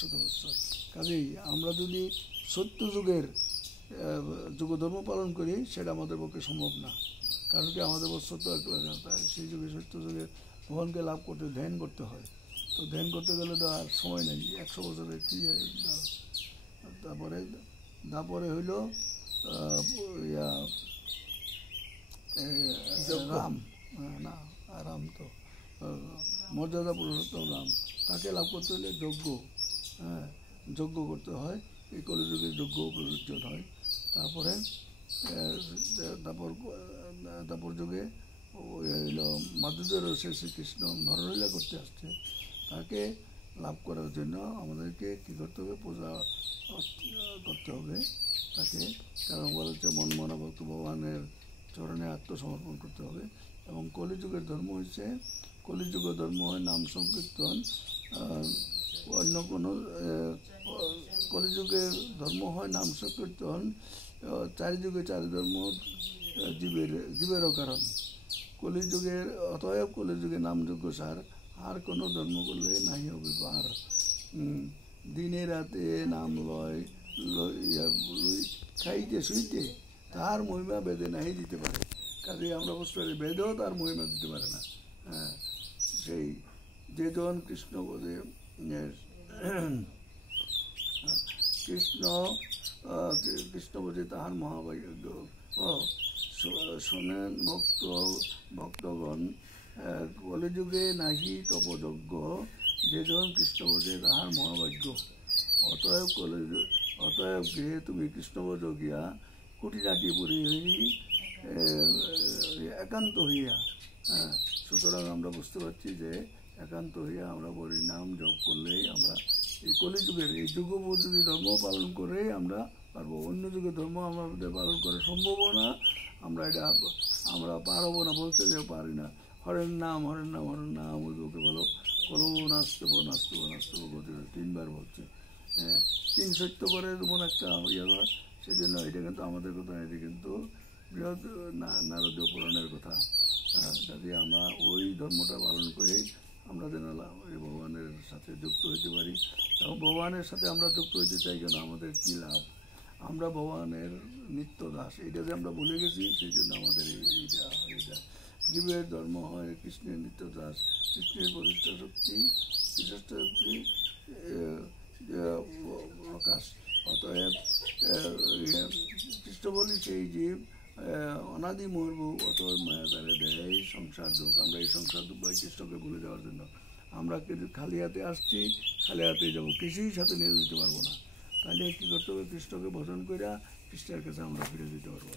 100 বছর। কাজেই আমরা যদি সত্য যুগের যুগধর্ম পালন করি সেটা আমাদের পক্ষে সম্ভব না। কারণ কি আমাদের বছর তো সেই যুগে সত্য যুগে ভগবানকে লাভ করতে ধ্যান করতে হয়। তো ধ্যান করতে গেলে তো আর সময় নেই, 100 বছরে কি। তারপরে তারপরে হইল রাম, না রাম তো মর্যাদা পুরুষোত্তম রাম, তাকে লাভ করতে হলে যজ্ঞ, যজ্ঞ করতে হয়। এই কলিযুগে যজ্ঞ প্রয়োজন হয়। তারপরে তারপর তারপর যুগে হইল মাধুর্যের রসে শ্রীকৃষ্ণ নরলীলা করতে আসছে, তাকে লাভ করার জন্য আমাদেরকে কী করতে হবে? পূজা করতে হবে তাকে। কারণ বলা হচ্ছে মন মনা ভক্ত ভগবানের চরণে আত্মসমর্পণ করতে হবে। এবং কলিযুগের ধর্ম হচ্ছে, কলিযুগের ধর্ম হয় নাম সংকীর্তন। অন্য কোনো কলিযুগের ধর্ম হয় নাম সংকীর্তন। চারিযুগে চারি ধর্ম জীবেরও কারণ। কলিযুগের অতএব কলিযুগে নামযোগ্য সার, আর কোনো ধর্ম করলে নাই হবে পার। দিনে রাতে নাম লয় খাইতে শুইতে, তার মহিমা বেদে নাই দিতে পারে। কাজে আমরা বুঝতে পারি বেদেও তার মহিমা দিতে পারে না। সেই যেজন কৃষ্ণ বোধে কৃষ্ণ বোধে তাহার মহাভাগ্য শোনেন ভক্তগণ, কলিযুগে নাহি তপযজ্ঞ, যেজন কৃষ্ণ বোধে তাহার মহাভাগ্য। অতএব গৃহে তুমি কৃষ্ণবোধ গিয়া কুটিনাটি পুরী একান্ত হইয়া। সুতরাং আমরা বুঝতে পারছি যে একান্ত হইয়া আমরা হরিনাম জপ করলেই আমরা এই কলিযুগের এই যুগোপযোগী ধর্ম পালন করেই আমরা পারবো। অন্য যুগের ধর্ম আমাদের পালন করা সম্ভব না, আমরা পারবো না, বলতে যেও পারি না। হরের নাম হরের নাম হরের নাম, ওই লোকে বলো কলো নাচতেব নাচতেব নাচতেব গতি 3 বার বলছে। 3 সত্য করে যেমন একটা ইয়ে করা, সেই জন্য এটা কিন্তু আমাদের কথা, এটা কিন্তু বৃহৎ নারদীয় পুরাণের কথা। যদি আমরা ওই ধর্মটা পালন করেই আমরা যেন ভগবানের সাথে যুক্ত হইতে পারি। এবং ভগবানের সাথে আমরা যুক্ত হইতে চাই কেন? আমাদের কী লাভ? আমরা ভগবানের নিত্য দাস, এটা যে আমরা ভুলে গেছি, সেই জন্য আমাদের এইটা জীবের ধর্ম হয় কৃষ্ণের নিত্য দাস। কৃষ্ণের প্রতিষ্ঠা শক্তি প্রকাশ। অতএব কৃষ্ণ বলি সেই জীব অনাদি মরবু, অতএব মায়া তারে দেয় সংসার দুঃখ। আমরা এই সংসার দুঃখ কৃষ্ণকে ভুলে যাওয়ার জন্য আমরা খালি হাতে আসছি, খালি হাতে যাবো, কিছুই সাথে নিয়ে যেতে পারবো না। তাহলে কী করতে হবে? কৃষ্ণকে ভজন করিয়া কৃষ্ণের কাছে আমরা ফিরে যেতে পারবো।